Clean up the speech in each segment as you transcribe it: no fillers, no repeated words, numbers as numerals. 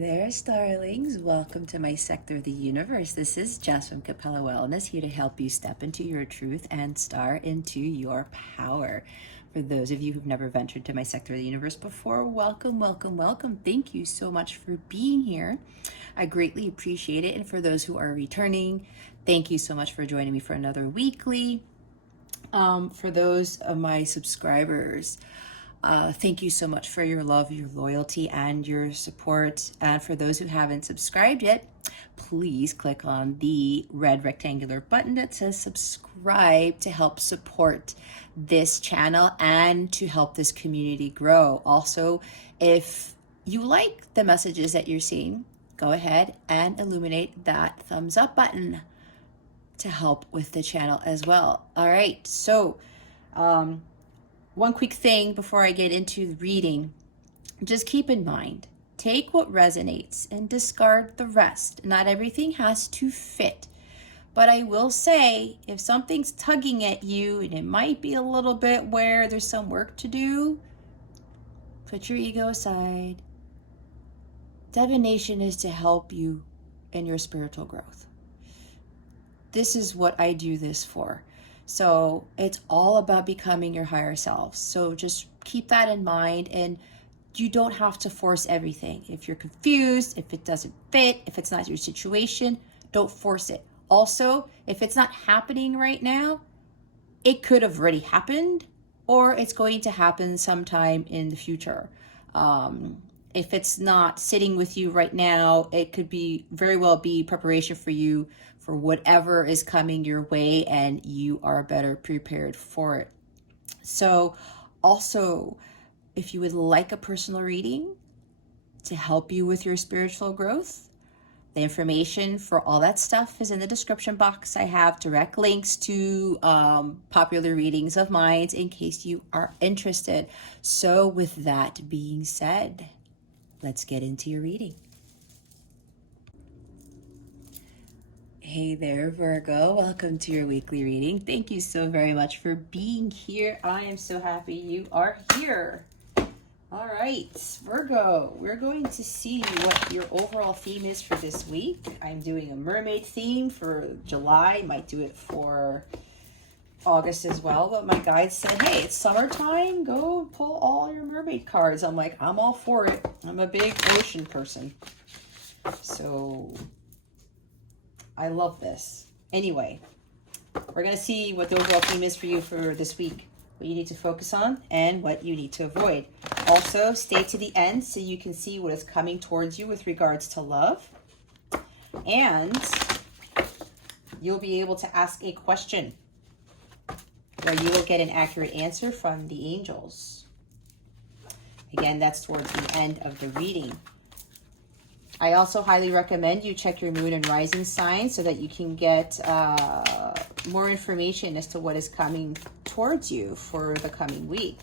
there, starlings. Welcome to my sector of the universe. This is Jess from Capella Wellness, here to help you step into your truth and star into your power. For those of you who've never ventured to my sector of the universe before, welcome, welcome, welcome. Thank you so much for being here. I greatly appreciate it. And for those who are returning, thank you so much for joining me for another weekly. For those of my subscribers, thank you so much for your love, your loyalty, and your support. And for those who haven't subscribed yet, please click on the red rectangular button that says subscribe to help support this channel and to help this community grow. Also, if you like the messages that you're seeing, go ahead and illuminate that thumbs up button to help with the channel as well. All right, so one quick thing before I get into the reading, just keep in mind, take what resonates and discard the rest. Not everything has to fit, but I will say if something's tugging at you and it might be a little bit where there's some work to do, put your ego aside. Divination is to help you in your spiritual growth. This is what I do this for. So it's all about becoming your higher self. So just keep that in mind, and you don't have to force everything. If you're confused, if it doesn't fit, if it's not your situation, don't force it. Also, if it's not happening right now, it could have already happened, or it's going to happen sometime in the future. If it's not sitting with you right now, it could be very well be preparation for you for whatever is coming your way, and you are better prepared for it. So also, if you would like a personal reading to help you with your spiritual growth, the information for all that stuff is in the description box. I have direct links to popular readings of mine in case you are interested. So with that being said, let's get into your reading. Hey there, Virgo. Welcome to your weekly reading. Thank you so very much for being here. I am so happy you are here. All right, Virgo, we're going to see what your overall theme is for this week. I'm doing a mermaid theme for July. Might do it for August as well, but my guide said, hey, it's summertime, go pull all your mermaid cards. I'm like, I'm all for it. I'm a big ocean person, so I love this. Anyway, we're gonna see what the overall theme is for you for this week, what you need to focus on and what you need to avoid. Also, stay to the end so you can see what is coming towards you with regards to love, and you'll be able to ask a question where you will get an accurate answer from the angels. Again, that's towards the end of the reading. I also highly recommend you check your moon and rising sign so that you can get more information as to what is coming towards you for the coming week.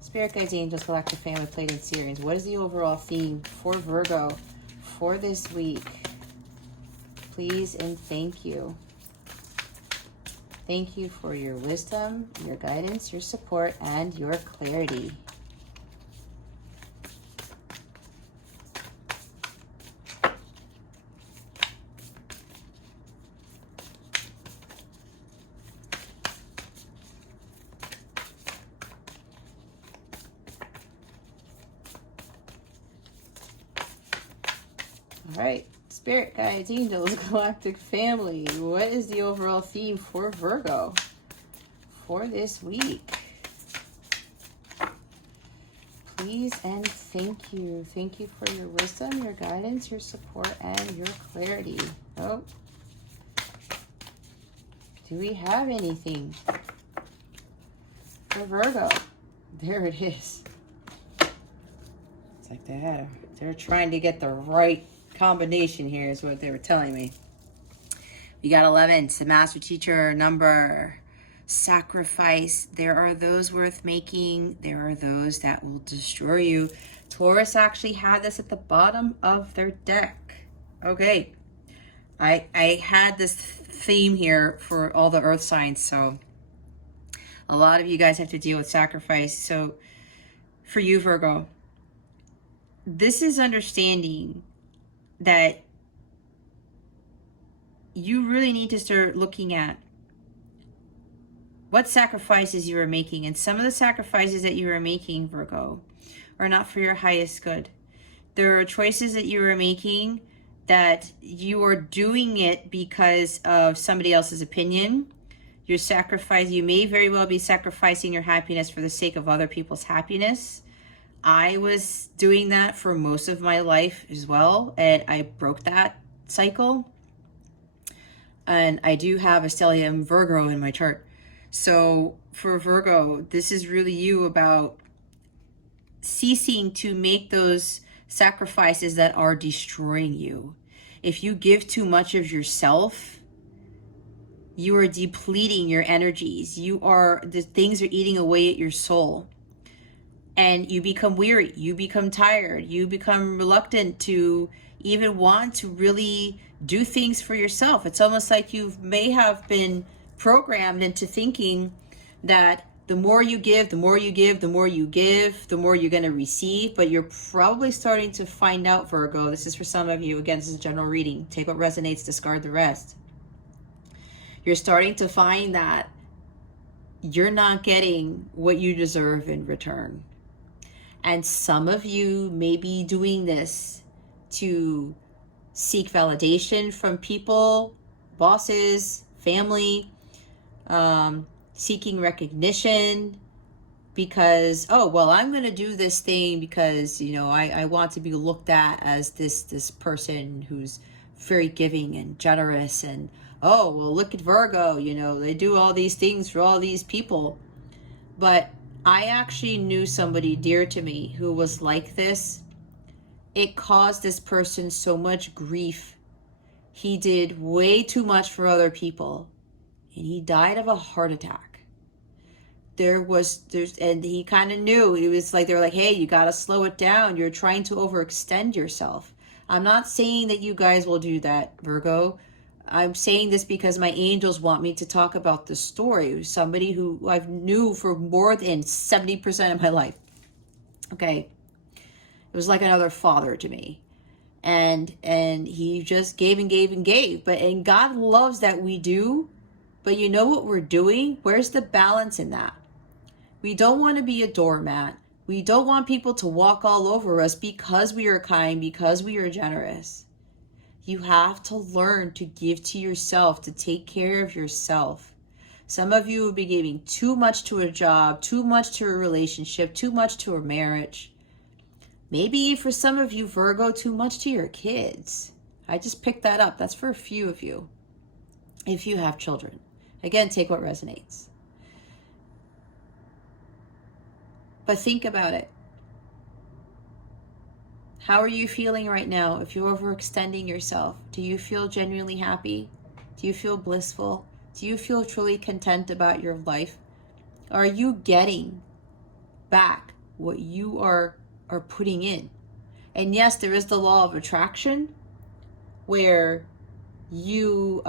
Spirit guides, angels, galactic family, Pleiadian Sirians. What is the overall theme for Virgo for this week? Please and thank you. Thank you for your wisdom, your guidance, your support, and your clarity. All right, Spirit guides, angels, galactic family. What is the overall theme for Virgo for this week? Please and thank you. Thank you for your wisdom, your guidance, your support, and your clarity. Oh, do we have anything for Virgo? There it is. It's like they're trying to get the right combination here is what they were telling me. We got 11. It's the master teacher number. Sacrifice. There are those worth making. There are those that will destroy you. Taurus actually had this at the bottom of their deck. Okay. I had this theme here for all the earth signs, so a lot of you guys have to deal with sacrifice. So for you, Virgo, this is understanding that you really need to start looking at what sacrifices you are making. And some of the sacrifices that you are making, Virgo, are not for your highest good. There are choices that you are making that you are doing it because of somebody else's opinion. You may very well be sacrificing your happiness for the sake of other people's happiness. I was doing that for most of my life as well, and I broke that cycle. And I do have a stellium Virgo in my chart. So for Virgo, this is really you about ceasing to make those sacrifices that are destroying you. If you give too much of yourself, you are depleting your energies. The things are eating away at your soul. And you become weary, you become tired, you become reluctant to even want to really do things for yourself. It's almost like you may have been programmed into thinking that the more you give, the more you give, the more you give, the more you're going to receive. But you're probably starting to find out, Virgo, this is for some of you, again, this is a general reading, take what resonates, discard the rest. You're starting to find that you're not getting what you deserve in return. And some of you may be doing this to seek validation from people, bosses, family, seeking recognition because, oh, well, I'm going to do this thing because, I want to be looked at as this person who's very giving and generous. And, oh, well, look at Virgo, they do all these things for all these people. But I actually knew somebody dear to me who was like this. It caused this person so much grief. He did way too much for other people, and he died of a heart attack. And he kind of knew. It was like, they were like, hey, you got to slow it down. You're trying to overextend yourself. I'm not saying that you guys will do that, Virgo. I'm saying this because my angels want me to talk about this story. Somebody who I've knew for more than 70% of my life. Okay. It was like another father to me. And he just gave and gave and gave. And God loves that we do. But you know what we're doing? Where's the balance in that? We don't want to be a doormat. We don't want people to walk all over us because we are kind, because we are generous. You have to learn to give to yourself, to take care of yourself. Some of you will be giving too much to a job, too much to a relationship, too much to a marriage. Maybe for some of you, Virgo, too much to your kids. I just picked that up. That's for a few of you, if you have children. Again, take what resonates. But think about it. How are you feeling right now if you're overextending yourself? Do you feel genuinely happy? Do you feel blissful? Do you feel truly content about your life? Are you getting back what you are putting in? And yes, there is the law of attraction where you,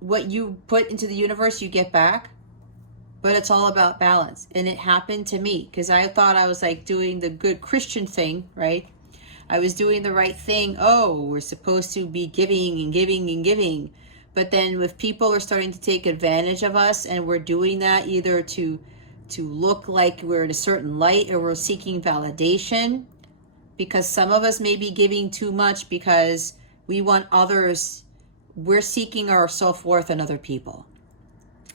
what you put into the universe, you get back. But it's all about balance. And it happened to me because I thought I was like doing the good Christian thing, right? I was doing the right thing. Oh, we're supposed to be giving and giving and giving. But then if people are starting to take advantage of us and we're doing that either to look like we're in a certain light or we're seeking validation, because some of us may be giving too much because we want others, we're seeking our self-worth in other people.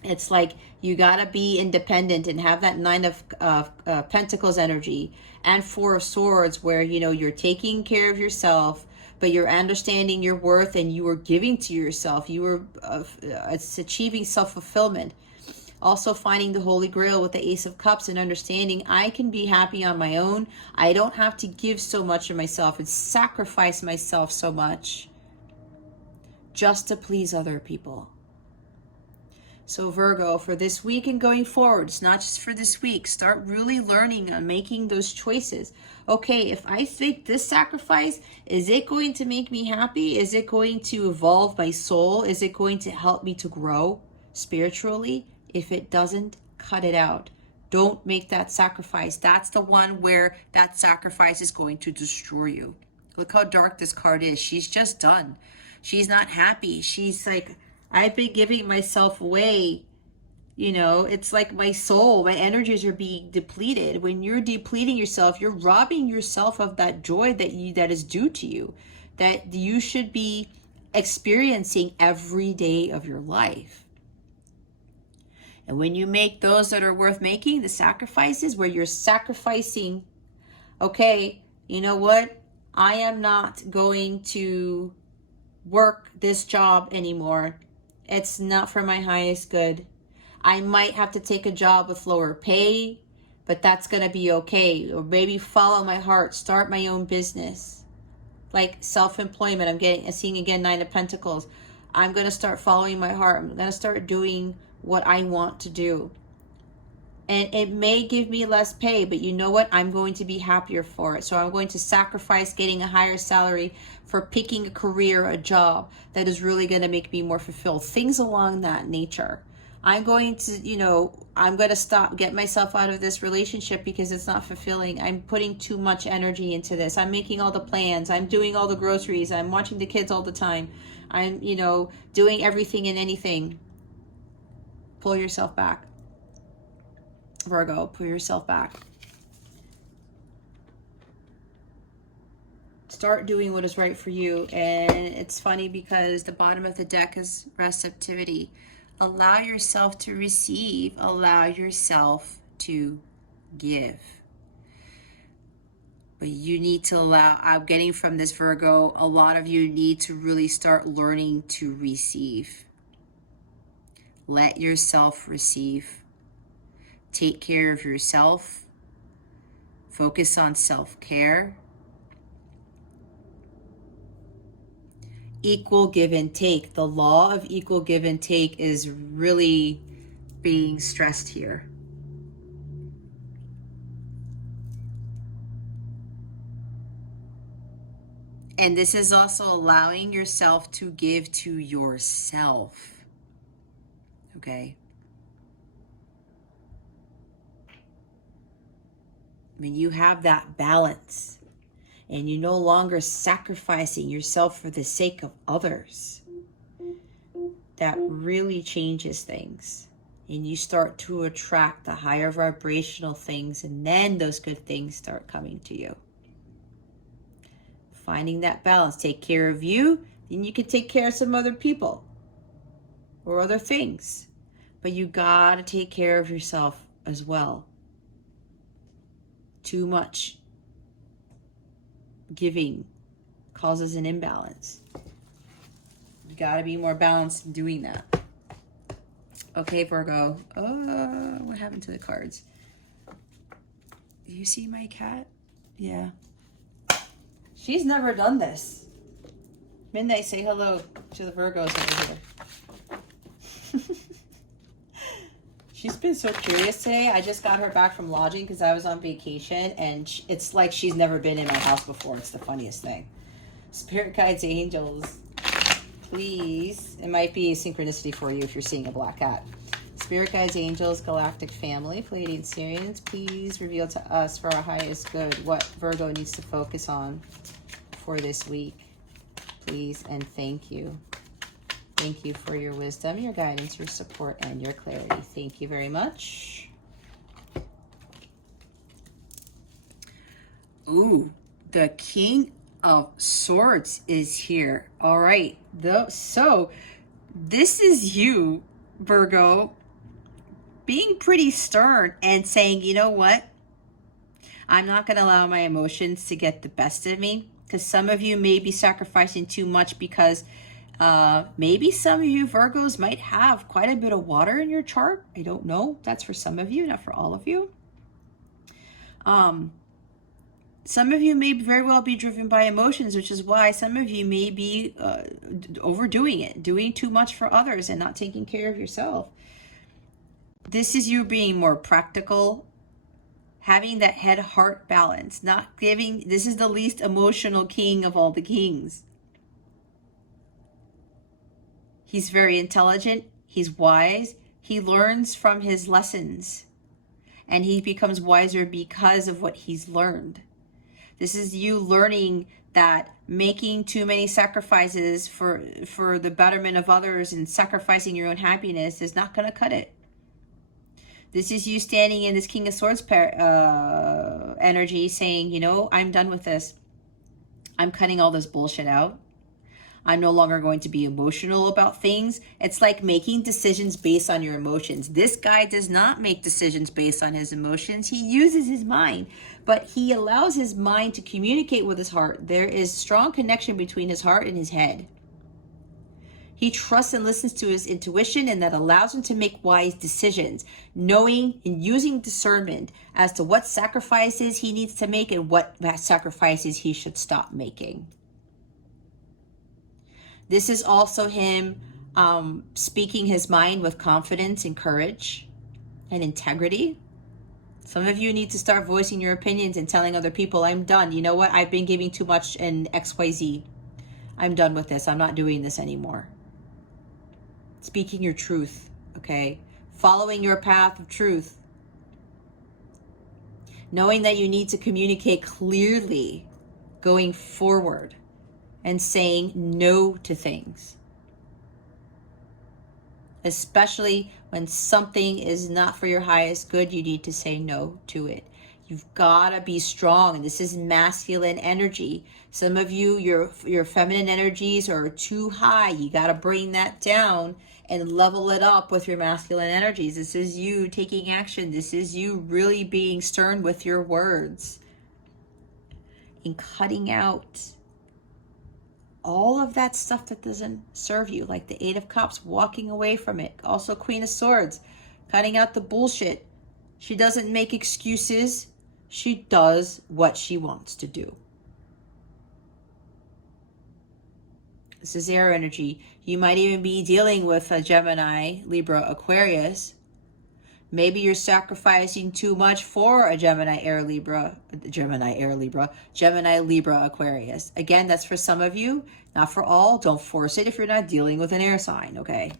It's like you got to be independent and have that 9 of Pentacles energy and 4 of Swords where, you're taking care of yourself, but you're understanding your worth and you are giving to yourself. You are it's achieving self-fulfillment. Also finding the Holy Grail with the Ace of Cups and understanding I can be happy on my own. I don't have to give so much of myself and sacrifice myself so much just to please other people. So Virgo, for this week and going forward, it's not just for this week, start really learning on making those choices. Okay, if I think this sacrifice, is it going to make me happy? Is it going to evolve my soul? Is it going to help me to grow spiritually? If it doesn't, cut it out. Don't make that sacrifice. That's the one where that sacrifice is going to destroy you. Look how dark this card is. She's just done. She's not happy. She's like, I've been giving myself away. You know, it's like my soul, my energies are being depleted. When you're depleting yourself, you're robbing yourself of that joy that is due to you, that you should be experiencing every day of your life. And when you make those that are worth making, the sacrifices where you're sacrificing, okay, you know what? I am not going to work this job anymore. It's not for my highest good. I might have to take a job with lower pay, but that's going to be okay. Or maybe follow my heart, start my own business. Like self-employment, I'm seeing again 9 of Pentacles. I'm going to start following my heart. I'm going to start doing what I want to do. And it may give me less pay, but you know what? I'm going to be happier for it. So I'm going to sacrifice getting a higher salary for picking a career, a job that is really going to make me more fulfilled. Things along that nature. I'm going to, I'm going to get myself out of this relationship because it's not fulfilling. I'm putting too much energy into this. I'm making all the plans. I'm doing all the groceries. I'm watching the kids all the time. I'm, doing everything and anything. Pull yourself back. Virgo, pull yourself back. Start doing what is right for you. And it's funny because the bottom of the deck is receptivity. Allow yourself to receive. Allow yourself to give. But you need to allow, I'm getting from this Virgo, a lot of you need to really start learning to receive. Let yourself receive. Take care of yourself. Focus on self-care. Equal give and take. The law of equal give and take is really being stressed here. And this is also allowing yourself to give to yourself. Okay? When you have that balance and you're no longer sacrificing yourself for the sake of others, that really changes things. And you start to attract the higher vibrational things, and then those good things start coming to you. Finding that balance. Take care of you, then you can take care of some other people or other things. But you gotta take care of yourself as well. Too much giving causes an imbalance. You gotta be more balanced in doing that. Okay, Virgo. Oh, what happened to the cards? Do you see my cat? Yeah. She's never done this. Midnight, say hello to the Virgos over here. She's been so curious today. I just got her back from lodging because I was on vacation, and it's like she's never been in my house before. It's the funniest thing. Spirit guides, angels, please. It might be a synchronicity for you if you're seeing a black cat. Spirit guides, angels, galactic family, Pleiadian Syrians, please reveal to us for our highest good what Virgo needs to focus on for this week. Please and thank you. Thank you for your wisdom, your guidance, your support, and your clarity. Thank you very much. Ooh, the King of Swords is here. All right. So this is you, Virgo, being pretty stern and saying, you know what? I'm not going to allow my emotions to get the best of me, because some of you may be sacrificing too much because maybe some of you Virgos might have quite a bit of water in your chart. I don't know. That's for some of you, not for all of you. Some of you may very well be driven by emotions, which is why some of you may be overdoing it, doing too much for others and not taking care of yourself. This is you being more practical, having that head-heart balance, not giving. This is the least emotional king of all the kings. He's very intelligent. He's wise. He learns from his lessons. And he becomes wiser because of what he's learned. This is you learning that making too many sacrifices for the betterment of others and sacrificing your own happiness is not going to cut it. This is you standing in this King of Swords energy saying, you know, I'm done with this. I'm cutting all this bullshit out. I'm no longer going to be emotional about things. It's like making decisions based on your emotions. This guy does not make decisions based on his emotions. He uses his mind, but he allows his mind to communicate with his heart. There is strong connection between his heart and his head. He trusts and listens to his intuition, and that allows him to make wise decisions, knowing and using discernment as to what sacrifices he needs to make and what sacrifices he should stop making. This is also him speaking his mind with confidence and courage and integrity. Some of you need to start voicing your opinions and telling other people, I'm done. You know what? I've been giving too much in XYZ. I'm done with this. I'm not doing this anymore. Speaking your truth, okay? Following your path of truth. Knowing that you need to communicate clearly going forward. And saying no to things. Especially when something is not for your highest good, you need to say no to it. You've got to be strong. And this is masculine energy. Some of you, your feminine energies are too high. You got to bring that down and level it up with your masculine energies. This is you taking action. This is you really being stern with your words. And cutting out all of that stuff that doesn't serve you, like the Eight of Cups, walking away from it. Also Queen of Swords, cutting out the bullshit. She doesn't make excuses. She does what she wants to do. This is air energy. You might even be dealing with a Gemini, Libra, Aquarius. Maybe you're sacrificing too much for a Gemini, Libra, Aquarius. Again, that's for some of you, not for all. Don't force it if you're not dealing with an air sign, okay?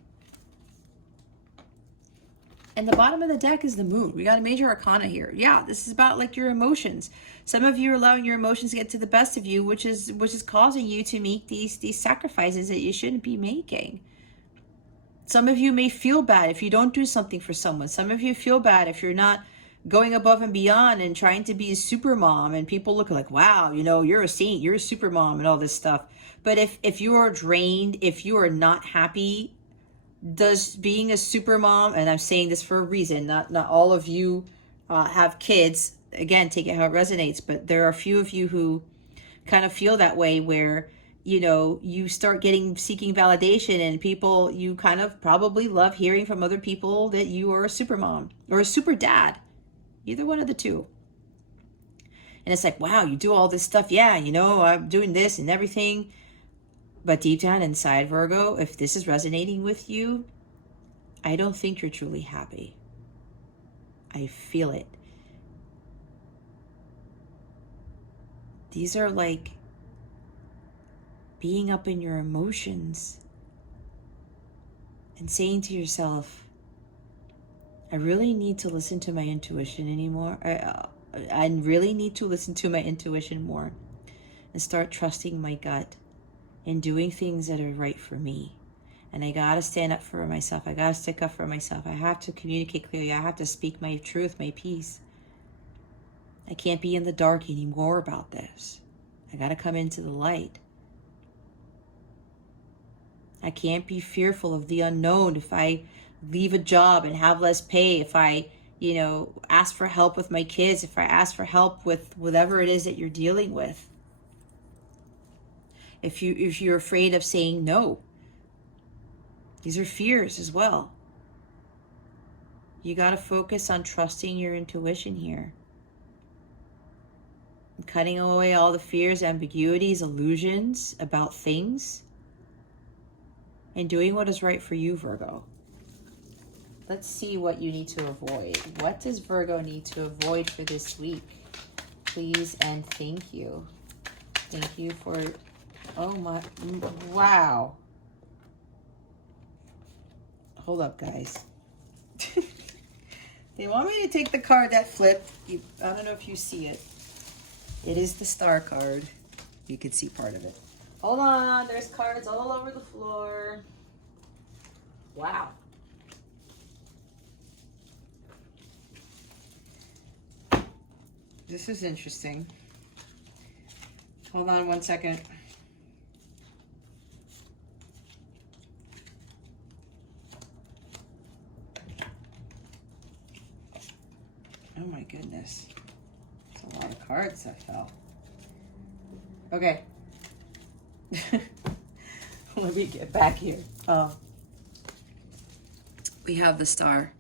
And the bottom of the deck is the moon. We got a major arcana here. Yeah, this is about like your emotions. Some of you are allowing your emotions to get to the best of you, which is causing you to make these sacrifices that you shouldn't be making. Some of you may feel bad if you don't do something for someone. Some of you feel bad if you're not going above and beyond and trying to be a super mom, and people look like, wow, you know, you're a saint, you're a super mom and all this stuff. But if you are drained, if you are not happy, does being a super mom, and I'm saying this for a reason, not all of you have kids, again, take it how it resonates, but there are a few of you who kind of feel that way, where you know, you start seeking validation, and people, you kind of probably love hearing from other people that you are a super mom or a super dad, either one of the two. And it's like, wow, you do all this stuff. Yeah, you know, I'm doing this and everything. But deep down inside, Virgo, if this is resonating with you, I don't think you're truly happy. I feel it. These are like being up in your emotions and saying to yourself, I really need to listen to my intuition anymore. I really need to listen to my intuition more and start trusting my gut and doing things that are right for me. And I gotta stand up for myself. I gotta stick up for myself. I have to communicate clearly. I have to speak my truth, my peace. I can't be in the dark anymore about this. I gotta come into the light. I can't be fearful of the unknown. If I leave a job and have less pay, if I, you know, ask for help with my kids, if I ask for help with whatever it is that you're dealing with. If you're afraid of saying no, these are fears as well. You got to focus on trusting your intuition here. And cutting away all the fears, ambiguities, illusions about things. And doing what is right for you, Virgo. Let's see what you need to avoid. What does Virgo need to avoid for this week? Please and thank you. Thank you for... Oh my... Wow. Hold up, guys. They want me to take the card that flipped. I don't know if you see it. It is the star card. You can see part of it. Hold on, there's cards all over the floor. Wow. This is interesting. Hold on one second. Oh my goodness. That's a lot of cards that fell. Okay. Let me get back here. We have the star.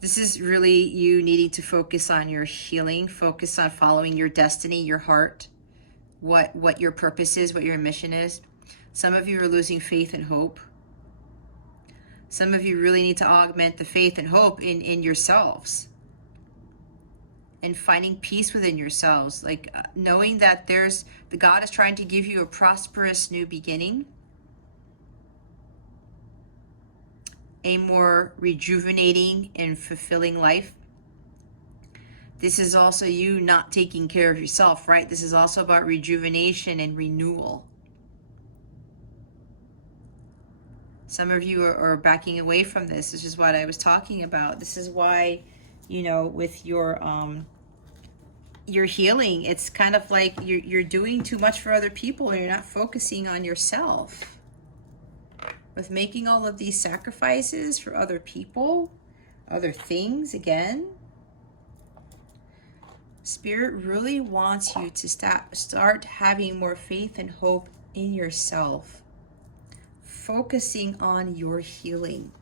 This is really you needing to focus on your healing, focus on following your destiny, your heart, what your purpose is, what your mission is. Some of you are losing faith and hope. Some of you really need to augment the faith and hope in yourselves and finding peace within yourselves. Like knowing that the God is trying to give you a prosperous new beginning, a more rejuvenating and fulfilling life. This is also you not taking care of yourself, right? This is also about rejuvenation and renewal. Some of you are backing away from this. This is what I was talking about. This is why, you know, with your healing, it's kind of like you're doing too much for other people and you're not focusing on yourself. With making all of these sacrifices for other people, other things, again, Spirit really wants you to start having more faith and hope in yourself, focusing on your healing.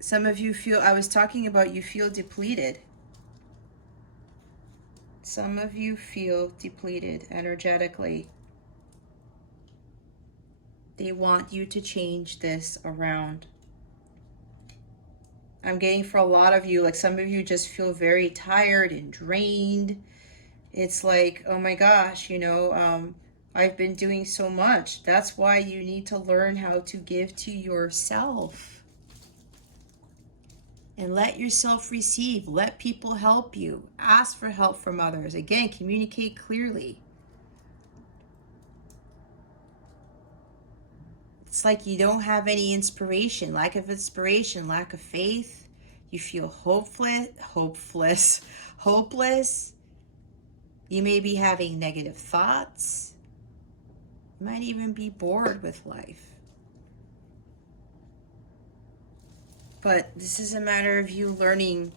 Some of you feel, I was talking about, you feel depleted. Some of you feel depleted energetically. They want you to change this around. I'm getting for a lot of you, like some of you just feel very tired and drained. It's like, oh my gosh, you know, I've been doing so much. That's why you need to learn how to give to yourself. And let yourself receive. Let people help you. Ask for help from others. Again, communicate clearly. It's like you don't have any inspiration, lack of inspiration, lack of faith. You feel hopeless. You may be having negative thoughts. You might even be bored with life. But this is a matter of you learning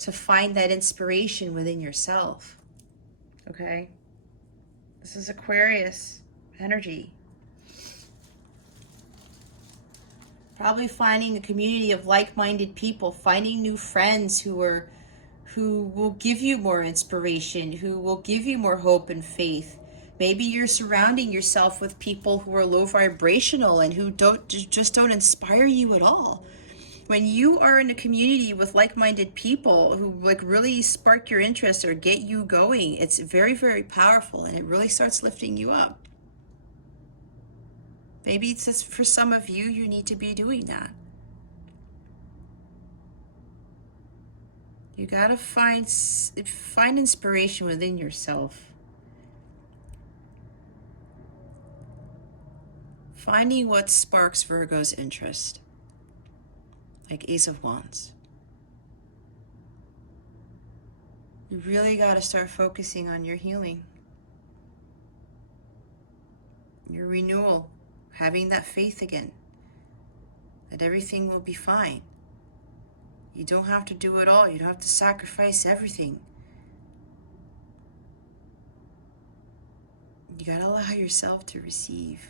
to find that inspiration within yourself. Okay? This is Aquarius energy. Probably finding a community of like-minded people, finding new friends who will give you more inspiration, who will give you more hope and faith. Maybe you're surrounding yourself with people who are low vibrational and who just don't inspire you at all. When you are in a community with like-minded people who like really spark your interest or get you going, it's very, very powerful and it really starts lifting you up. Maybe it's just for some of you, you need to be doing that. You gotta find inspiration within yourself. Finding what sparks Virgo's interest. Like Ace of Wands. You really gotta start focusing on your healing. Your renewal. Having that faith again. That everything will be fine. You don't have to do it all. You don't have to sacrifice everything. You gotta allow yourself to receive.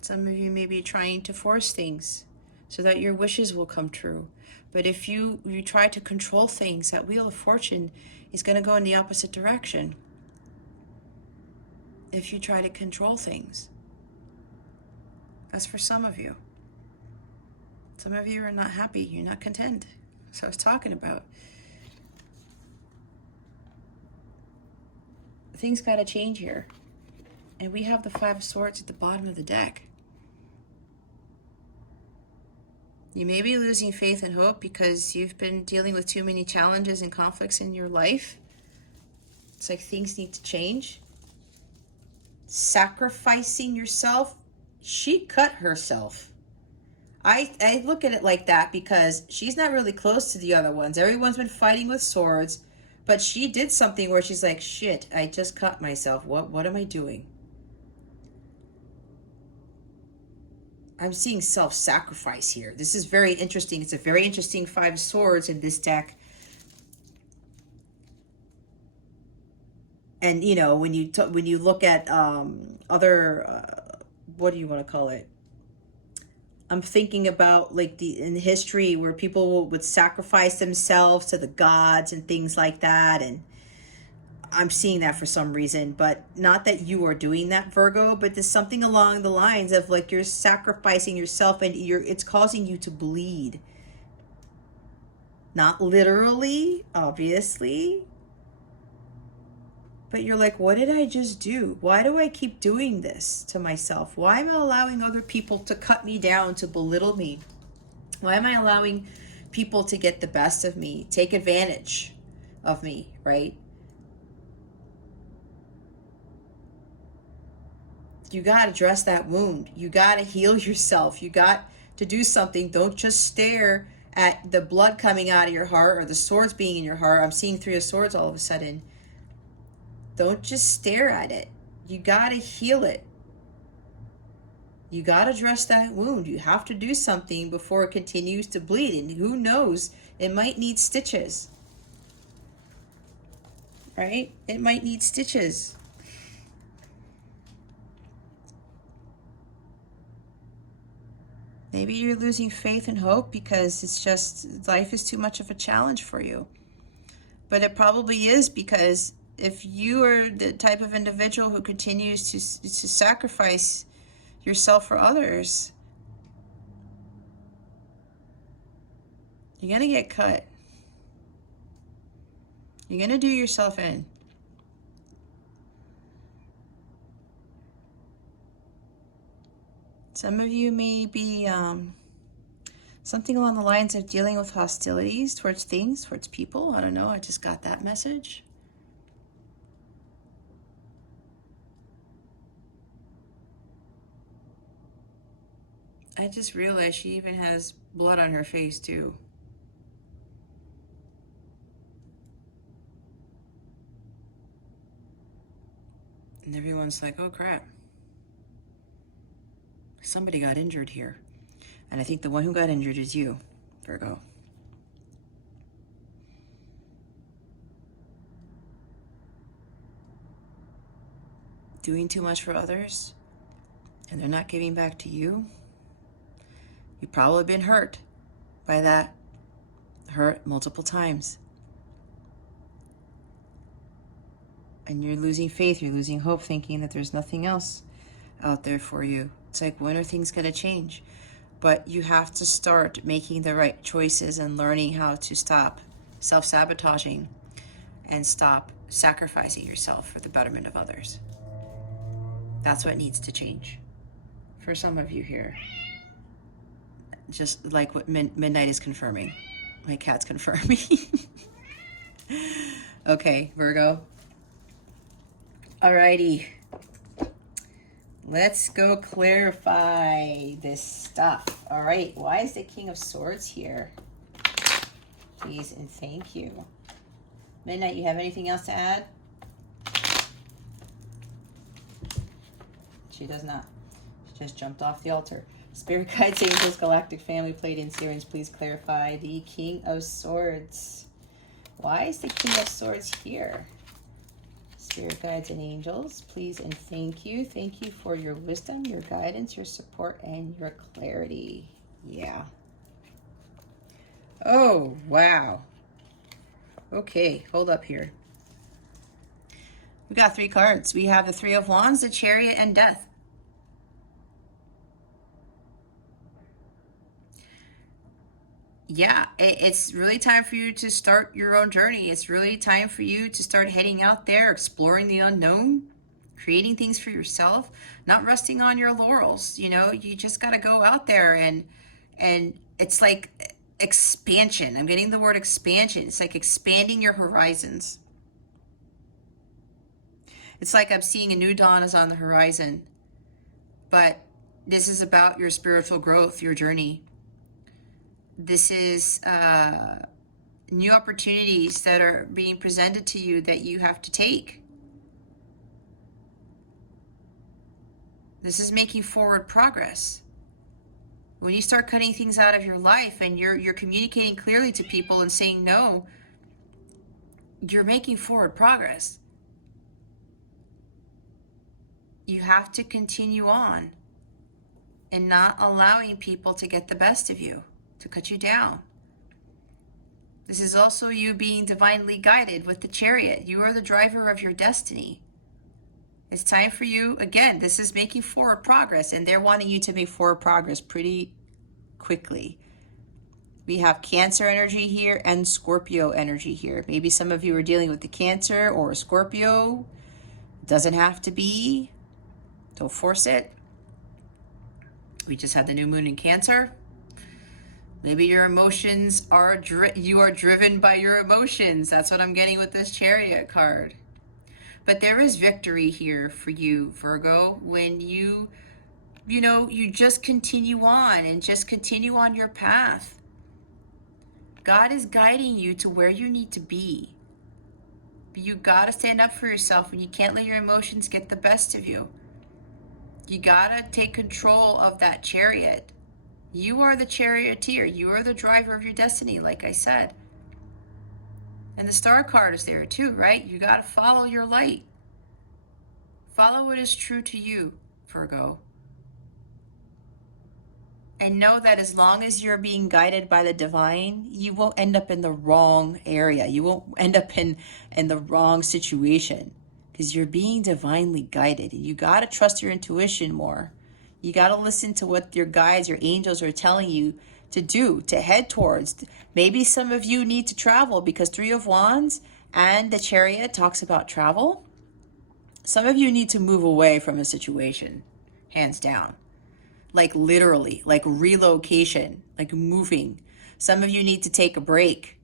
Some of you may be trying to force things so that your wishes will come true. But if you try to control things, that Wheel of Fortune is going to go in the opposite direction. If you try to control things. That's for some of you. Some of you are not happy. You're not content. That's what I was talking about. Things got to change here. And we have the Five of Swords at the bottom of the deck. You may be losing faith and hope because you've been dealing with too many challenges and conflicts in your life. It's like things need to change. Sacrificing yourself. She cut herself. I look at it like that because she's not really close to the other ones. Everyone's been fighting with swords, but she did something where she's like, shit, I just cut myself. What am I doing? I'm seeing self-sacrifice here. This is very interesting. It's a very interesting Five of Swords in this deck. And, you know, when you look at other, what do you want to call it? I'm thinking about like in history where people would sacrifice themselves to the gods and things like that. And I'm seeing that for some reason, but not that you are doing that, Virgo, but there's something along the lines of like you're sacrificing yourself and it's causing you to bleed. Not literally, obviously, but you're like, what did I just do? Why do I keep doing this to myself? Why am I allowing other people to cut me down, to belittle me? Why am I allowing people to get the best of me, take advantage of me, right? You got to address that wound. You got to heal yourself. You got to do something. Don't just stare at the blood coming out of your heart or the swords being in your heart. I'm seeing Three of Swords all of a sudden. Don't just stare at it. You got to heal it. You got to address that wound. You have to do something before it continues to bleed. And who knows, it might need stitches. Right? It might need stitches. Maybe you're losing faith and hope because it's just life is too much of a challenge for you. But it probably is because if you are the type of individual who continues to sacrifice yourself for others, you're going to get cut. You're going to do yourself in. Some of you may be something along the lines of dealing with hostilities towards things, towards people. I don't know. I just got that message. I just realized she even has blood on her face too. And everyone's like, oh crap. Somebody got injured here. And I think the one who got injured is you, Virgo. Doing too much for others, and they're not giving back to you. You've probably been hurt by that. Hurt multiple times. And you're losing faith, you're losing hope, thinking that there's nothing else out there for you. It's like, when are things going to change? But you have to start making the right choices and learning how to stop self-sabotaging and stop sacrificing yourself for the betterment of others. That's what needs to change for some of you here. Just like what Midnight is confirming. My cat's confirming. Okay, Virgo. Alrighty. Let's go clarify this stuff. All right, why is the King of Swords here? Please and thank you. Midnight, you have anything else to add? She does not. She just jumped off the altar. Spirit Guides, Angels, Galactic Family, Pleiadian Sirens, please clarify the King of Swords. Why is the King of Swords here? Spirit Guides and Angels, please and thank you. Thank you for your wisdom, your guidance, your support, and your clarity. Yeah. Oh, wow. Okay, hold up here. We got 3 cards. We have the Three of Wands, the Chariot, and Death. Yeah, it's really time for you to start your own journey. It's really time for you to start heading out there, exploring the unknown, creating things for yourself, not resting on your laurels. You know, you just got to go out there and it's like expansion. I'm getting the word expansion. It's like expanding your horizons. It's like I'm seeing a new dawn is on the horizon. But this is about your spiritual growth, your journey. This is new opportunities that are being presented to you that you have to take. This is making forward progress. When you start cutting things out of your life and you're communicating clearly to people and saying no, you're making forward progress. You have to continue on and not allowing people to get the best of you, to cut you down. This is also you being divinely guided with the Chariot. You are the driver of your destiny. It's time for you, again, this is making forward progress, and they're wanting you to make forward progress pretty quickly. We have Cancer energy here and Scorpio energy here. Maybe some of you are dealing with the Cancer or a Scorpio. It doesn't have to be. Don't force it. We just had the new moon in Cancer. Maybe your emotions are, you are driven by your emotions. That's what I'm getting with this Chariot card. But there is victory here for you, Virgo, when you just continue on and just continue on your path. God is guiding you to where you need to be. But you got to stand up for yourself, and you can't let your emotions get the best of you. You got to take control of that chariot. You are the charioteer. You are the driver of your destiny, like I said. And the star card is there too, right? You got to follow your light. Follow what is true to you, Virgo. And know that as long as you're being guided by the divine, you won't end up in the wrong area. You won't end up in the wrong situation because you're being divinely guided. And you got to trust your intuition more. You got to listen to what your guides, your angels are telling you to do, to head towards. Maybe some of you need to travel because Three of Wands and the Chariot talks about travel. Some of you need to move away from a situation, hands down. Like literally, like relocation, like moving. Some of you need to take a break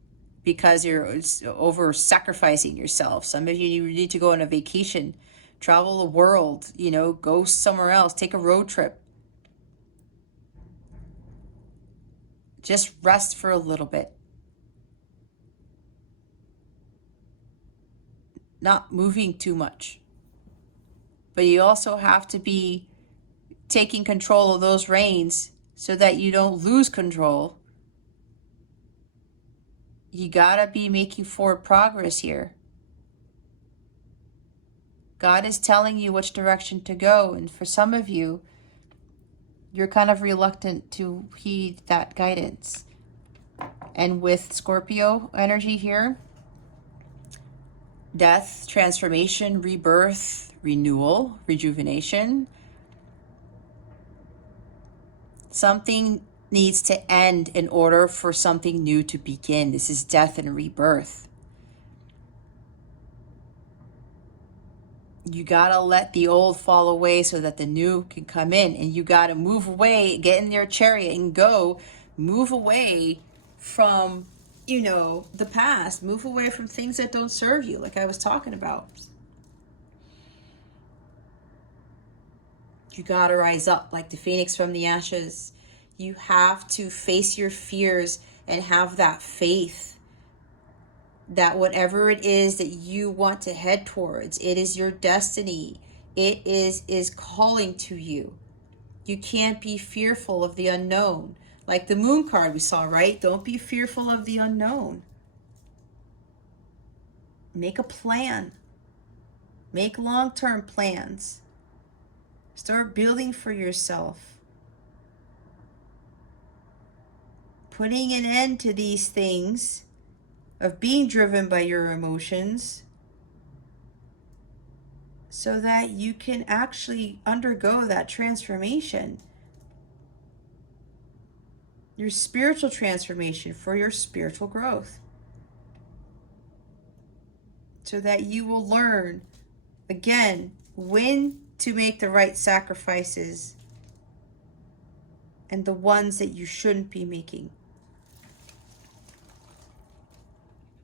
because you're over sacrificing yourself. Some of you need to go on a vacation, travel the world, go somewhere else, take a road trip. Just rest for a little bit. Not moving too much. But you also have to be taking control of those reins so that you don't lose control. You gotta be making forward progress here. God is telling you which direction to go, and for some of you, you're kind of reluctant to heed that guidance. And with Scorpio energy here, death, transformation, rebirth, renewal, rejuvenation. Something needs to end in order for something new to begin. This is death and rebirth. You gotta let the old fall away so that the new can come in. And you gotta move away, get in your chariot and go. Move away from, the past. Move away from things that don't serve you, like I was talking about. You gotta rise up like the phoenix from the ashes. You have to face your fears and have that faith that whatever it is that you want to head towards, it is your destiny. It is calling to you. You can't be fearful of the unknown. Like the moon card we saw, right? Don't be fearful of the unknown. Make a plan. Make long-term plans. Start building for yourself. Putting an end to these things of being driven by your emotions so that you can actually undergo that transformation. Your spiritual transformation for your spiritual growth. So that you will learn, again, when to make the right sacrifices, and the ones that you shouldn't be making.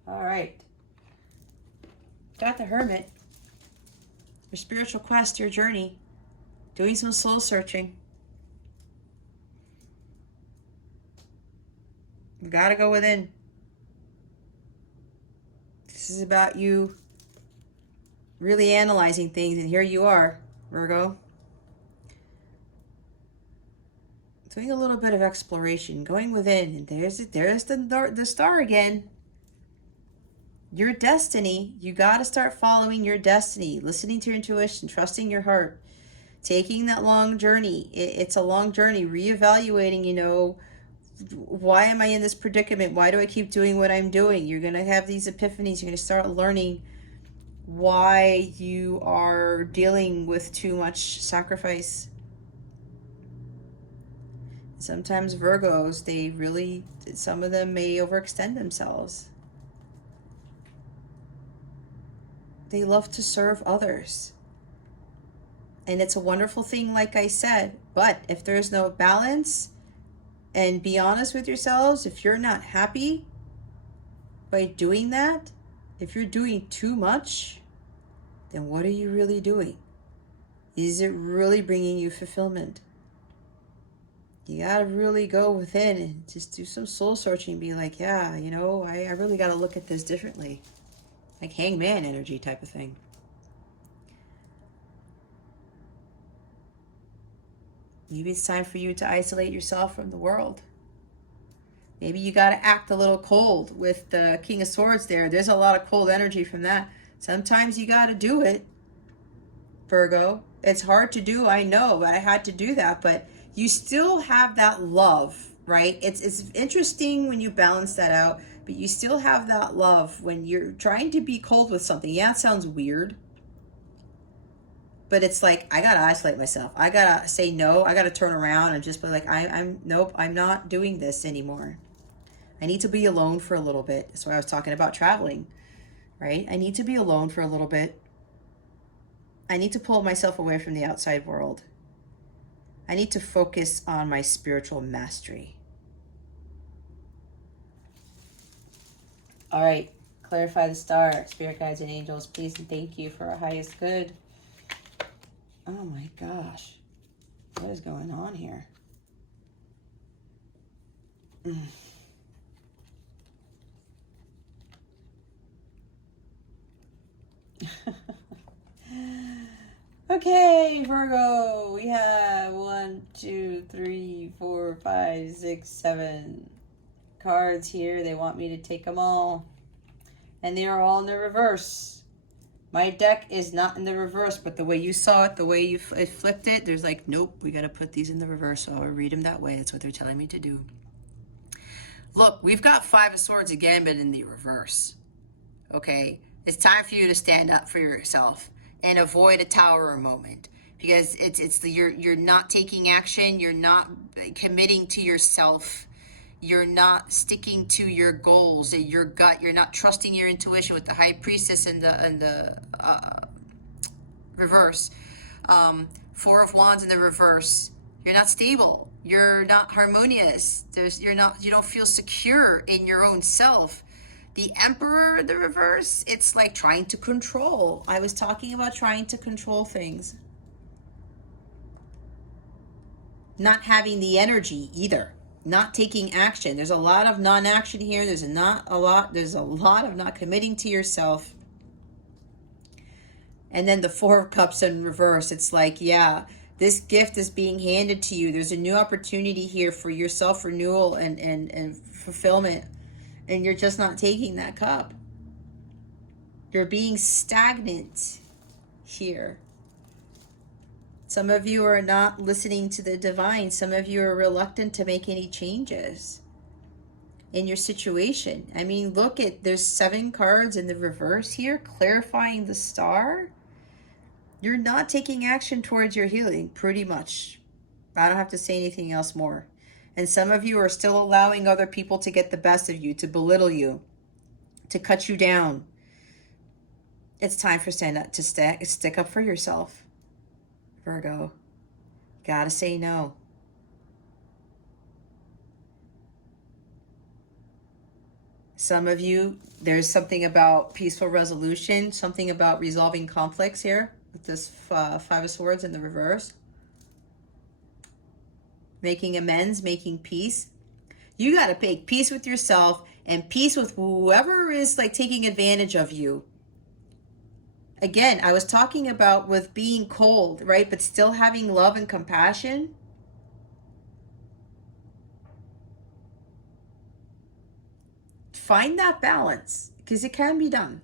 All right. Got the Hermit. Your spiritual quest, your journey. Doing some soul searching. You gotta go within. This is about you really analyzing things, and here you are, Virgo. Doing a little bit of exploration, going within, and there's the star again. Your destiny. You got to start following your destiny, listening to your intuition, trusting your heart, taking that long journey. It's a long journey, reevaluating, why am I in this predicament? Why do I keep doing what I'm doing? You're going to have these epiphanies. You're going to start learning why you are dealing with too much sacrifice. Sometimes Virgos, some of them may overextend themselves. They love to serve others. And it's a wonderful thing, like I said. But if there's no balance, and be honest with yourselves, if you're not happy by doing that, if you're doing too much, then what are you really doing? Is it really bringing you fulfillment? You gotta really go within and just do some soul searching and be like, yeah, I really gotta look at this differently. Like hangman energy type of thing. Maybe it's time for you to isolate yourself from the world. Maybe you got to act a little cold with the King of Swords there. There's a lot of cold energy from that. Sometimes you got to do it, Virgo. It's hard to do, I know, but I had to do that. But you still have that love, right? It's interesting when you balance that out, but you still have that love when you're trying to be cold with something. Yeah, it sounds weird. But it's like, I gotta isolate myself. I gotta say no. I gotta turn around and just be like, nope, I'm not doing this anymore. I need to be alone for a little bit. That's why I was talking about traveling, right? I need to be alone for a little bit. I need to pull myself away from the outside world. I need to focus on my spiritual mastery. All right, clarify the star. Spirit guides and angels, please and thank you for our highest good. Oh my gosh. What is going on here? Okay, Virgo, we have 1, 2, 3, 4, 5, 6, 7 cards here. They want me to take them all. And they are all in the reverse. My deck is not in the reverse, but the way you saw it, the way you flipped it, there's like, nope, we got to put these in the reverse. So I'll read them that way. That's what they're telling me to do. Look, we've got 5 of Swords again, but in the reverse. Okay? It's time for you to stand up for yourself and avoid a tower moment, because you're not taking action, you're not committing to yourself, you're not sticking to your goals and your gut, you're not trusting your intuition with the High Priestess and the reverse. 4 of Wands in the reverse. You're not stable. You're not harmonious. You don't feel secure in your own self. The Emperor, the reverse, it's like trying to control. I was talking about trying to control things. Not having the energy either. Not taking action. There's a lot of non-action here. There's a lot of not committing to yourself. And then the 4 of Cups in reverse. It's like, yeah, this gift is being handed to you. There's a new opportunity here for your self-renewal and fulfillment. And you're just not taking that cup. You're being stagnant here. Some of you are not listening to the divine. Some of you are reluctant to make any changes in your situation. I mean, look there's 7 cards in the reverse here, clarifying the star. You're not taking action towards your healing, pretty much. I don't have to say anything else more. And some of you are still allowing other people to get the best of you, to belittle you, to cut you down. It's time for stick up for yourself, Virgo. Gotta say no. Some of you, there's something about peaceful resolution, something about resolving conflicts here with this Five of Swords in the reverse. Making amends, making peace. You got to make peace with yourself and peace with whoever is like taking advantage of you. Again, I was talking about with being cold, right? But still having love and compassion. Find that balance because it can be done.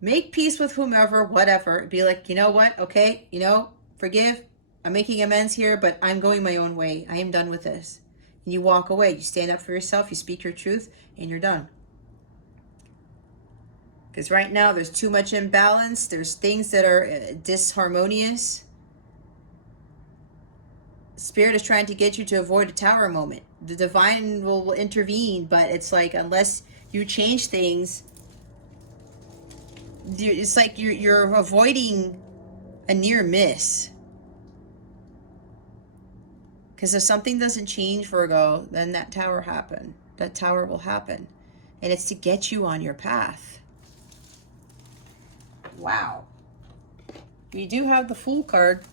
Make peace with whomever, whatever. Be like, you know what? Okay, forgive. I'm making amends here, but I'm going my own way. I am done with this. And you walk away. You stand up for yourself. You speak your truth, and you're done. Because right now there's too much imbalance. There's things that are disharmonious. Spirit is trying to get you to avoid a tower moment. The divine will intervene, but it's like unless you change things, it's like you're avoiding a near miss. Because if something doesn't change, Virgo, then that tower will happen. And it's to get you on your path. Wow. You do have the Fool card,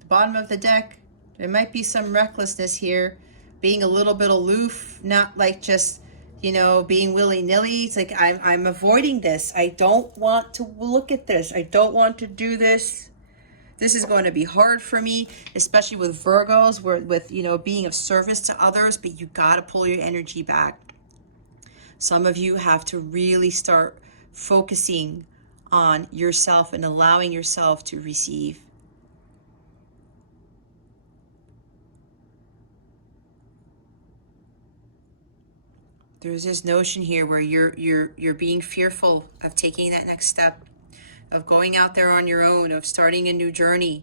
the bottom of the deck. There might be some recklessness here, being a little bit aloof, not like just, being willy-nilly. It's like, I'm avoiding this. I don't want to look at this. I don't want to do this. This is going to be hard for me, especially with Virgos, with being of service to others, but you got to pull your energy back. Some of you have to really start focusing on yourself and allowing yourself to receive. There's this notion here where you're being fearful of taking that next step, of going out there on your own, of starting a new journey.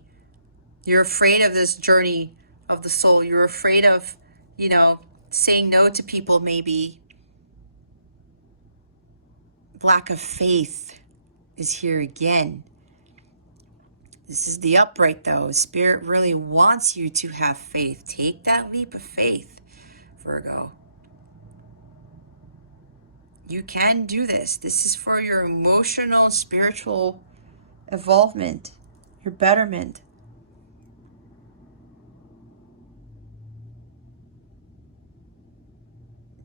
You're afraid of this journey of the soul. You're afraid of, saying no to people maybe. Lack of faith is here again. This is the upright though. Spirit really wants you to have faith. Take that leap of faith, Virgo. You can do this. This is for your emotional, spiritual evolvement, your betterment.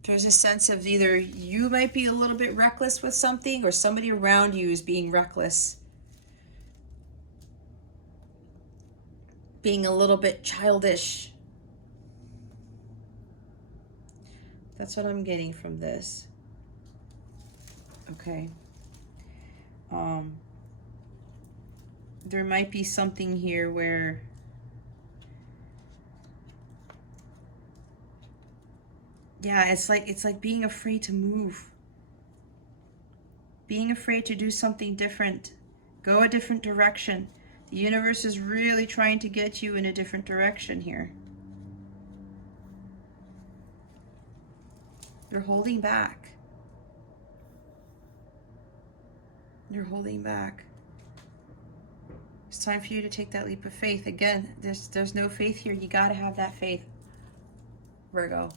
There's a sense of either you might be a little bit reckless with something or somebody around you is being reckless. Being a little bit childish. That's what I'm getting from this. Okay. There might be something here where it's like being afraid to move. Being afraid to do something different. Go a different direction. The universe is really trying to get you in a different direction here. You're holding back. You're holding back. It's time for you to take that leap of faith. Again, there's no faith here. You got to have that faith, Virgo.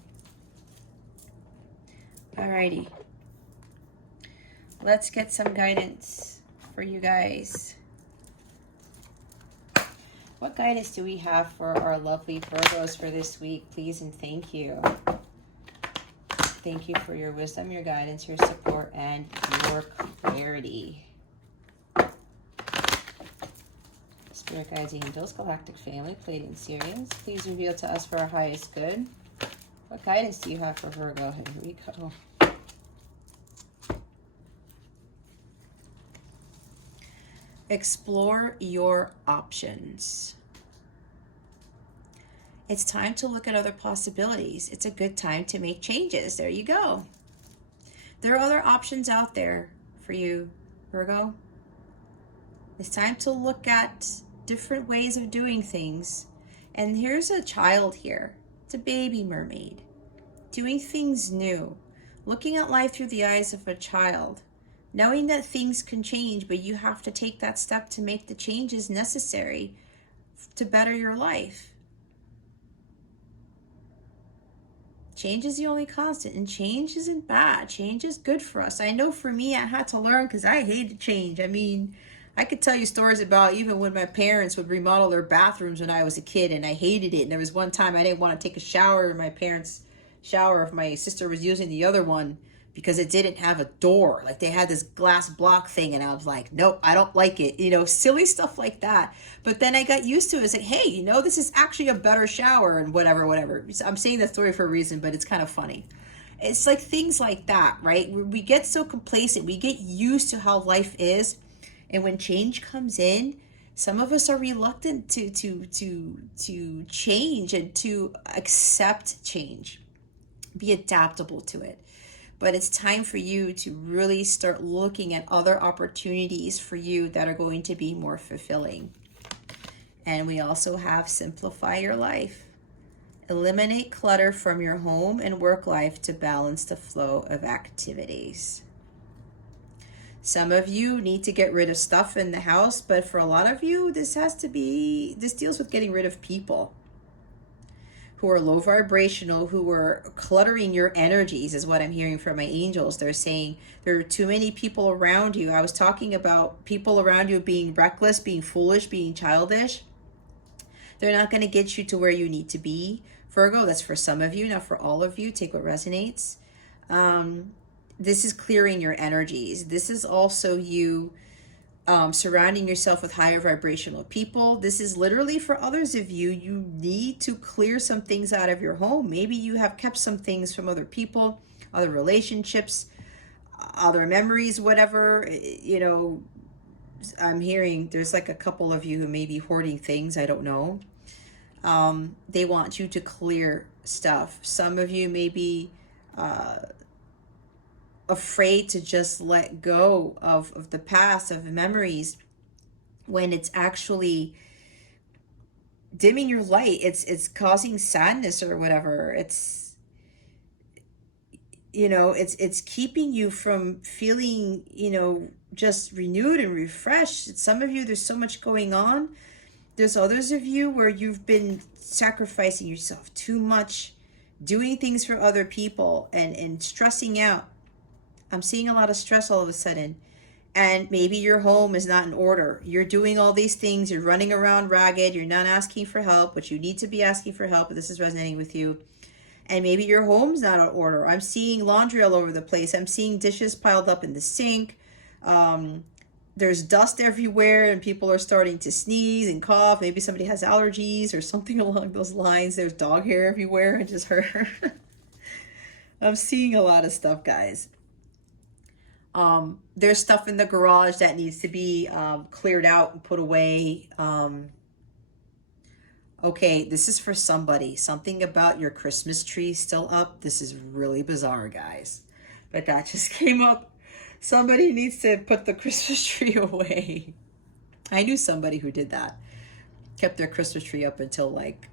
Alrighty. Let's get some guidance for you guys. What guidance do we have for our lovely Virgos for this week? Please and thank you. Thank you for your wisdom, your guidance, your support, and your clarity. Spirit guides, angels, galactic family, Pleiadian Sirians, please reveal to us for our highest good. What guidance do you have for Virgo? Here we go. Explore your options. It's time to look at other possibilities. It's a good time to make changes. There you go. There are other options out there for you, Virgo. It's time to look at different ways of doing things. And here's a child here. It's a baby mermaid. Doing things new. Looking at life through the eyes of a child. knowing that things can change, but you have to take that step to make the changes necessary to better your life. Change is the only constant, and change isn't bad. Change is good for us. I know for me, I had to learn because I hated change. I mean, I could tell you stories about even when my parents would remodel their bathrooms when I was a kid, and I hated it. And there was one time I didn't want to take a shower in my parents' shower if my sister was using the other one because it didn't have a door. Like they had this glass block thing, and I was like, nope, I don't like it. You know, silly stuff like that. But then I got used to it. It's like, hey, you know, this is actually a better shower and whatever. I'm saying that story for a reason, but it's kind of funny. It's like things like that, right? We get so complacent. We get used to how life is. And when change comes in, some of us are reluctant to change and to accept change, be adaptable to it. But it's time for you to really start looking at other opportunities for you that are going to be more fulfilling. And we also have simplify your life. Eliminate clutter from your home and work life to balance the flow of activities. Some of you need to get rid of stuff in the house, but for a lot of you, this deals with getting rid of people who are low vibrational, who are cluttering your energies, is what I'm hearing from my angels. They're saying there are too many people around you. I was talking about people around you being reckless, being foolish, being childish. They're not going to get you to where you need to be. Virgo, that's for some of you, not for all of you. Take what resonates. This is clearing your energies. This is also you surrounding yourself with higher vibrational people. This is literally for others of you. You need to clear some things out of your home. Maybe you have kept some things from other people, other relationships, other memories, whatever. You know, I'm hearing there's like a couple of you who may be hoarding things. I don't know. They want you to clear stuff. Some of you may be afraid to just let go of the past, of memories, when it's actually dimming your light. It's causing sadness or whatever. It's, you know, it's keeping you from feeling, you know, just renewed and refreshed. Some of you, there's so much going on. There's others of you where you've been sacrificing yourself too much, doing things for other people and stressing out. I'm seeing a lot of stress all of a sudden. And maybe your home is not in order. You're doing all these things. You're running around ragged. You're not asking for help, but you need to be asking for help. But this is resonating with you. And maybe your home's not in order. I'm seeing laundry all over the place. I'm seeing dishes piled up in the sink. There's dust everywhere and people are starting to sneeze and cough. Maybe somebody has allergies or something along those lines. There's dog hair everywhere. I just heard. I'm seeing a lot of stuff, guys. There's stuff in the garage that needs to be cleared out and put away. Okay, this is for somebody. Something about your Christmas tree still up. This is really bizarre, guys. But that just came up. Somebody needs to put the Christmas tree away. I knew somebody who did that. Kept their Christmas tree up until like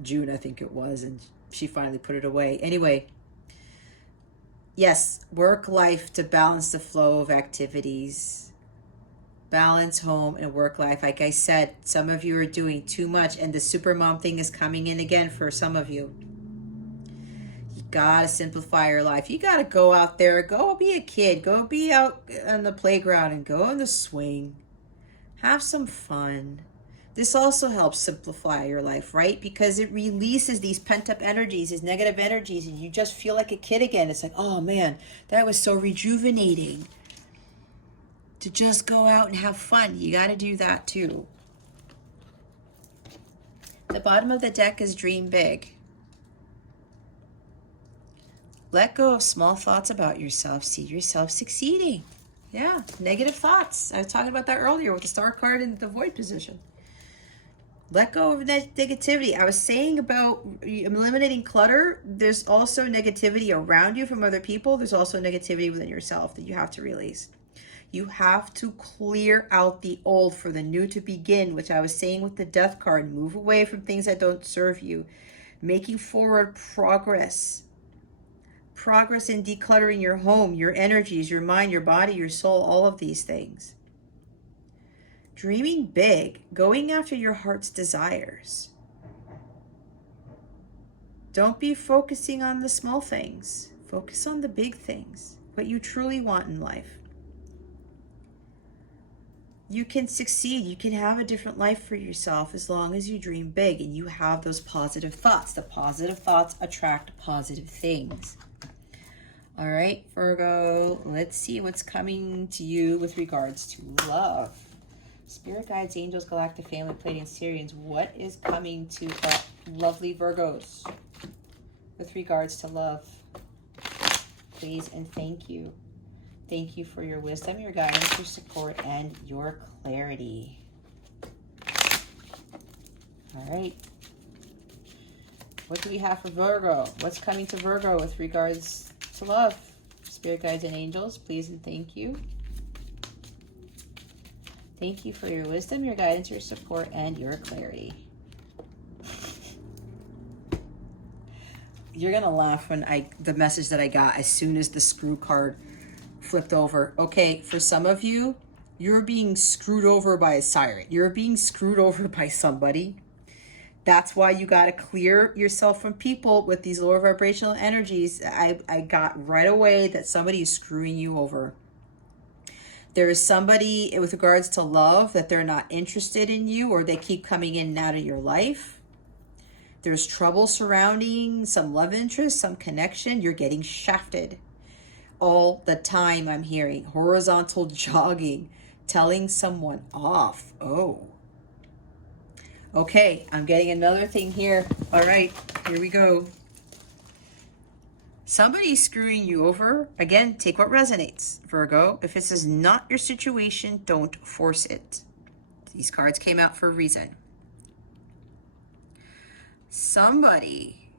June, I think it was, and she finally put it away. Anyway, yes, work life to balance the flow of activities. Balance home and work life. Like I said, some of you are doing too much, and the supermom thing is coming in again for some of you. You gotta simplify your life. You gotta go out there, go be a kid, go be out on the playground and go on the swing. Have some fun. This also helps simplify your life, right? Because it releases these pent-up energies, these negative energies, and you just feel like a kid again. It's like, oh man, that was so rejuvenating. To just go out and have fun. You got to do that too. The bottom of the deck is dream big. Let go of small thoughts about yourself. See yourself succeeding. Yeah, negative thoughts. I was talking about that earlier with the star card and the void position. Let go of negativity. I was saying about eliminating clutter. There's also negativity around you from other people. There's also negativity within yourself that you have to release. You have to clear out the old for the new to begin, which I was saying with the death card. Move away from things that don't serve you. Making forward progress. progress in decluttering your home, your energies, your mind, your body, your soul, all of these things. Dreaming big, going after your heart's desires. Don't be focusing on the small things. Focus on the big things, what you truly want in life. You can succeed. You can have a different life for yourself as long as you dream big and you have those positive thoughts. The positive thoughts attract positive things. All right, Virgo, let's see what's coming to you with regards to love. Spirit guides, angels, galactic family, Pleiadians, Sirians, what is coming to lovely Virgos with regards to love? Please and thank you. Thank you for your wisdom, your guidance, your support, and your clarity. All right. What do we have for Virgo? What's coming to Virgo with regards to love? Spirit guides and angels, please and thank you. Thank you for your wisdom, your guidance, your support, and your clarity. You're going to laugh when the message that I got as soon as the screw card flipped over. Okay, for some of you, you're being screwed over by a siren. You're being screwed over by somebody. That's why you got to clear yourself from people with these lower vibrational energies. I got right away that somebody is screwing you over. There is somebody with regards to love that they're not interested in you, or they keep coming in and out of your life. There's trouble surrounding some love interest, some connection. You're getting shafted all the time. I'm hearing horizontal jogging, telling someone off. Oh, okay. I'm getting another thing here. All right, here we go. Somebody's screwing you over. Again, take what resonates, Virgo. If this is not your situation, don't force it. These cards came out for a reason. Somebody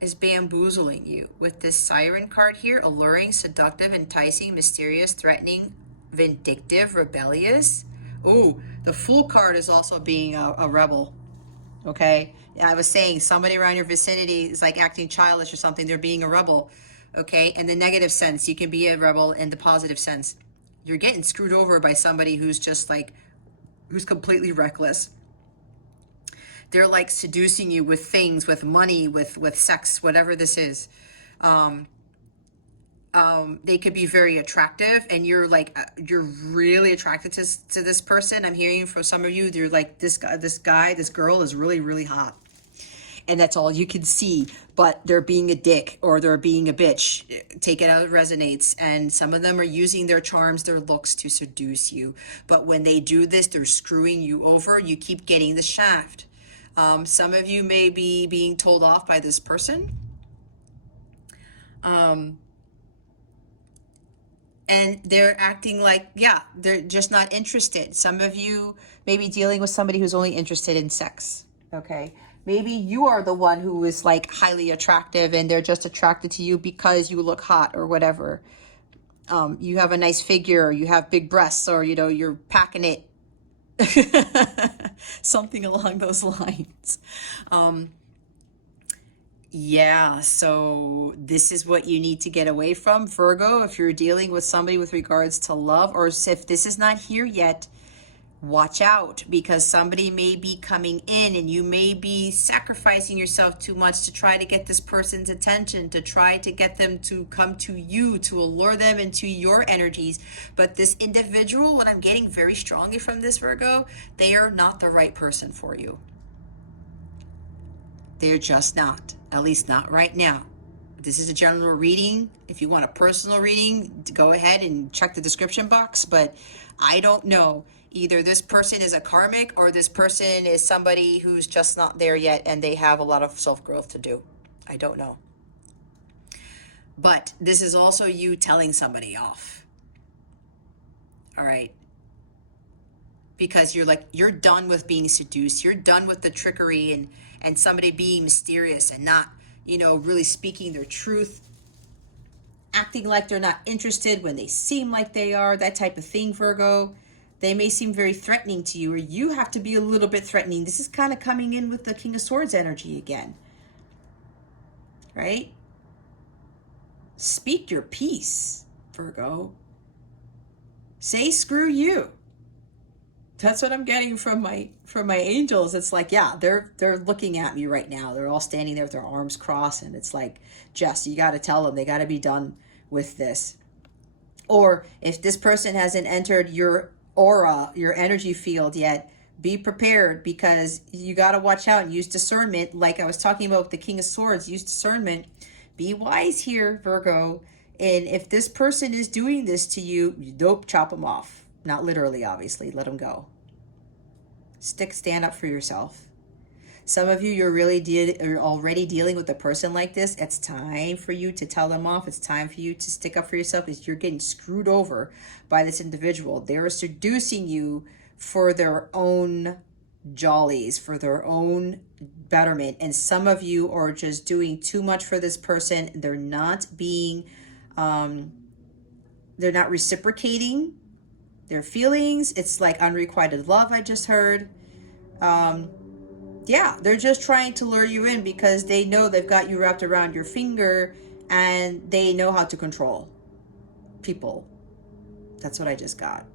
is bamboozling you with this siren card here. Alluring, seductive, enticing, mysterious, threatening, vindictive, rebellious. Oh, the Fool card is also being a rebel. Okay, I was saying somebody around your vicinity is like acting childish or something. They're being a rebel. Okay, in the negative sense, you can be a rebel. In the positive sense, you're getting screwed over by somebody who's just like, who's completely reckless. They're like seducing you with things, with money, with sex, whatever this is. They could be very attractive, and you're like, you're really attracted to this person. I'm hearing from some of you, they're like, this girl is really, really hot. And that's all you can see, but they're being a dick or they're being a bitch. Take it out, it resonates. And some of them are using their charms, their looks to seduce you. But when they do this, they're screwing you over. You keep getting the shaft. Some of you may be being told off by this person. And they're acting like, yeah, they're just not interested. Some of you may be dealing with somebody who's only interested in sex, okay? Maybe you are the one who is like highly attractive and they're just attracted to you because you look hot or whatever. You have a nice figure, or you have big breasts, or, you know, you're packing it. Something along those lines. Yeah, so this is what you need to get away from, Virgo, if you're dealing with somebody with regards to love, or if this is not here yet, watch out, because somebody may be coming in and you may be sacrificing yourself too much to try to get this person's attention, to try to get them to come to you, to allure them into your energies. But this individual, what I'm getting very strongly from this, Virgo, they are not the right person for you. They're just not, at least not right now. This is a general reading. If you want a personal reading, go ahead and check the description box, but I don't know. Either this person is a karmic or this person is somebody who's just not there yet and they have a lot of self-growth to do. I don't know. But this is also you telling somebody off. All right. Because you're like, you're done with being seduced. You're done with the trickery and somebody being mysterious and not, you know, really speaking their truth, acting like they're not interested when they seem like they are, that type of thing, Virgo. They may seem very threatening to you, or you have to be a little bit threatening. This is kind of coming in with the King of Swords energy again, right? Speak your piece, Virgo. Say screw you. That's what I'm getting from my angels. It's like, yeah, they're looking at me right now. They're all standing there with their arms crossed, and it's like, Jess, you got to tell them they got to be done with this. Or if this person hasn't entered your aura, your energy field yet, be prepared, because you got to watch out and use discernment. Like I was talking about with the King of Swords, use discernment. Be wise here, Virgo. And if this person is doing this to you, don't chop them off. Not literally, obviously. Let them go. Stand up for yourself. Some of you, are already dealing with a person like this. It's time for you to tell them off. It's time for you to stick up for yourself, because you're getting screwed over by this individual. They're seducing you for their own jollies, for their own betterment. And some of you are just doing too much for this person. They're not being, they're not reciprocating their feelings. It's like unrequited love, I just heard. Yeah, they're just trying to lure you in because they know they've got you wrapped around your finger, and they know how to control people. That's what I just got.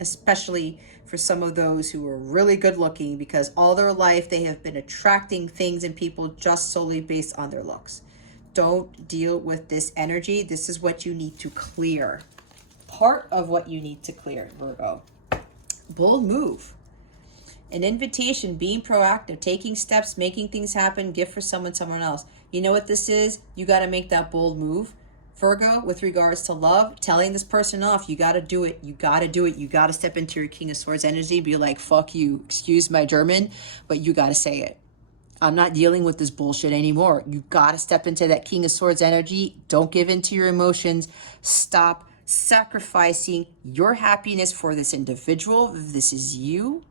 Especially for some of those who are really good looking, because all their life they have been attracting things and people just solely based on their looks. Don't deal with this energy. This is what you need to clear. Part of what you need to clear, Virgo. Bold move. An invitation, being proactive, taking steps, making things happen, gift for someone else. You know what this is? You got to make that bold move, Virgo, with regards to love. Telling this person off, you got to do it. You got to do it. You got to step into your King of Swords energy. Be like, fuck you. Excuse my German, but you got to say it. I'm not dealing with this bullshit anymore. You got to step into that King of Swords energy. Don't give in to your emotions. Stop sacrificing your happiness for this individual. This is you.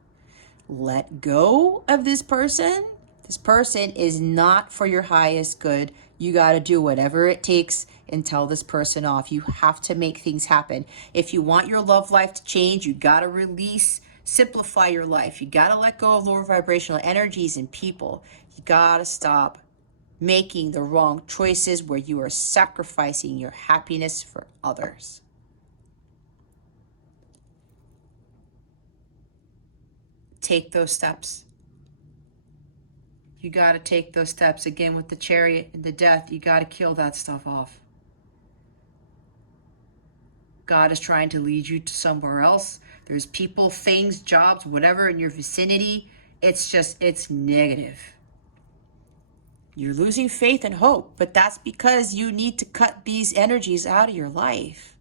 Let go of this person. This person is not for your highest good. You got to do whatever it takes and tell this person off. You have to make things happen. If you want your love life to change, you got to release, simplify your life. You got to let go of lower vibrational energies and people. You got to stop making the wrong choices where you are sacrificing your happiness for others. Take those steps. You got to take those steps. Again, with the Chariot and the Death, you got to kill that stuff off. God is trying to lead you to somewhere else. There's people, things, jobs, whatever in your vicinity. It's negative. You're losing faith and hope, but that's because you need to cut these energies out of your life.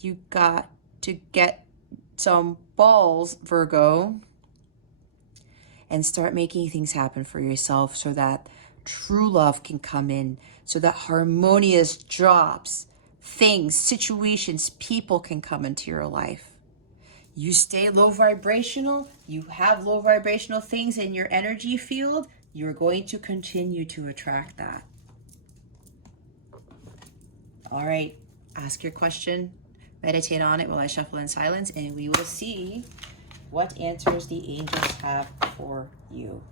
You got to get some balls, Virgo, and start making things happen for yourself so that true love can come in, so that harmonious jobs, things, situations, people can come into your life. You stay low vibrational, you have low vibrational things in your energy field, you're going to continue to attract that. All right, ask your question, meditate on it while I shuffle in silence, and we will see what answers the angels have for you.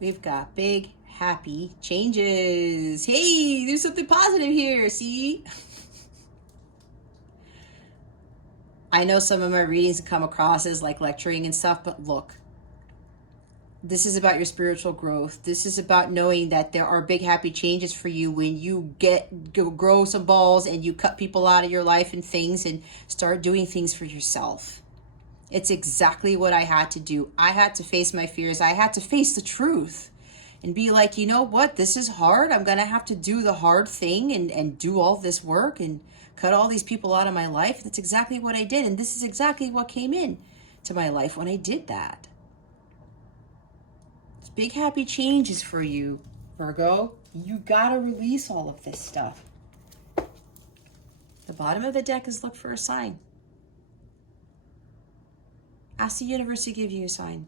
We've got big, happy changes. Hey, there's something positive here, see? I know some of my readings come across as like lecturing and stuff, but look, this is about your spiritual growth. This is about knowing that there are big, happy changes for you when you grow some balls and you cut people out of your life and things and start doing things for yourself. It's exactly what I had to do. I had to face my fears. I had to face the truth and be like, you know what? This is hard. I'm going to have to do the hard thing and do all this work and cut all these people out of my life. That's exactly what I did. And this is exactly what came in to my life when I did that. It's big, happy changes for you, Virgo. You gotta release all of this stuff. The bottom of the deck is look for a sign. Ask the universe to give you a sign.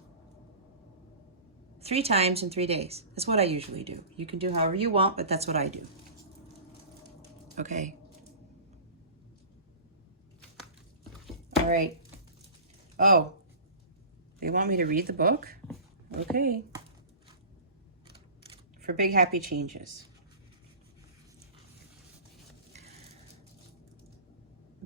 3 times in 3 days. That's what I usually do. You can do however you want, but that's what I do. Okay. All right. Oh, they want me to read the book? Okay. For big happy changes.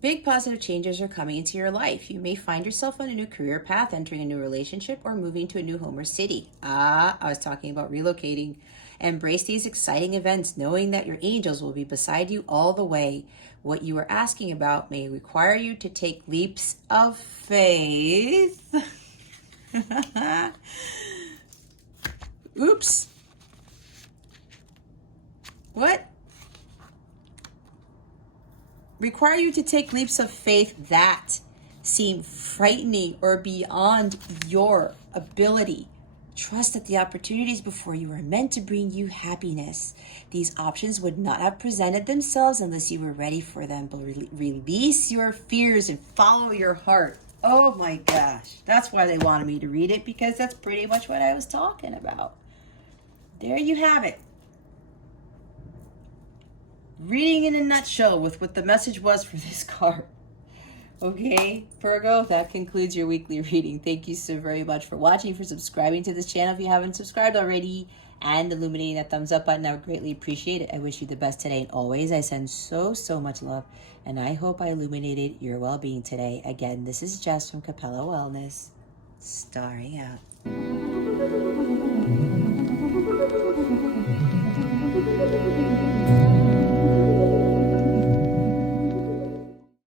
Big positive changes are coming into your life. You may find yourself on a new career path, entering a new relationship, or moving to a new home or city. I was talking about relocating. Embrace these exciting events, knowing that your angels will be beside you all the way. What you are asking about may require you to take leaps of faith. Oops. What? Require you to take leaps of faith that seem frightening or beyond your ability. Trust that the opportunities before you are meant to bring you happiness. These options would not have presented themselves unless you were ready for them. But release your fears and follow your heart. Oh my gosh. That's why they wanted me to read it, because that's pretty much what I was talking about. There you have it. Reading in a nutshell with what the message was for this card. Okay, Virgo, that concludes your weekly reading. Thank you so very much for watching, for subscribing to this channel if you haven't subscribed already, and illuminating that thumbs up button. I would greatly appreciate it. I wish you the best today and always. I send so much love, and I hope I illuminated your well-being today. Again, this is Jess from Capella Wellness, starring out.